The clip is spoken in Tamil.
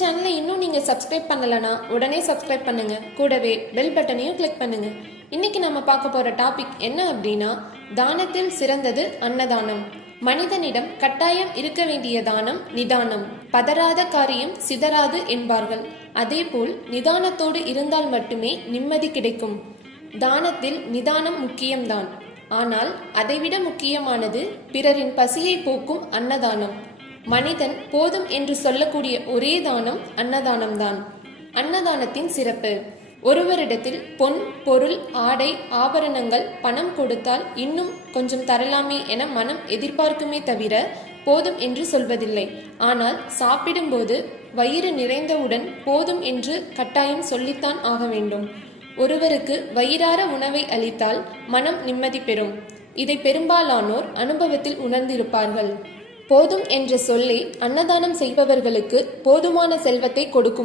சேனலை இன்னும் நீங்க சப்ஸ்கிரைப் பண்ணலனா உடனே சப்ஸ்கிரைப் பண்ணுங்க. கூடவே பெல் பட்டனையும் கிளிக் பண்ணுங்க. இன்னைக்கு நம்ம பார்க்க போற டாபிக் என்ன அப்படின்னா, தானத்தில் சிறந்தது அன்னதானம். மனிதனிடம் கட்டாயம் இருக்க வேண்டிய தானம் நிதானம். பதறாத காரியம் சிதறாது என்பார்கள். அதேபோல் நிதானத்தோடு இருந்தால் மட்டுமே நிம்மதி கிடைக்கும். தானத்தில் நிதானம் முக்கியம்தான். ஆனால் அதைவிட முக்கியமானது பிறரின் பசியை போக்கும் அன்னதானம். மனிதன் போதும் என்று சொல்லக்கூடிய ஒரே தானம் அன்னதானம்தான். அன்னதானத்தின் சிறப்பு: ஒருவரிடத்தில் பொன், பொருள், ஆடை, ஆபரணங்கள், பணம் கொடுத்தால் இன்னும் கொஞ்சம் தரலாமே என மனம் எதிர்பார்க்குமே தவிர போதும் என்று சொல்வதில்லை. ஆனால் சாப்பிடும்போது வயிறு நிறைந்தவுடன் போதும் என்று கட்டாயம் சொல்லித்தான் ஆக வேண்டும். ஒருவருக்கு வயிறார உணவை அளித்தால் மனம் நிம்மதி பெறும். இதை பெரும்பாலானோர் அனுபவத்தில் உணர்ந்திருப்பார்கள். போதும் என்ற சொல்லே அன்னதானம் செய்பவர்களுக்கு போதுமான செல்வத்தை கொடுக்கும்.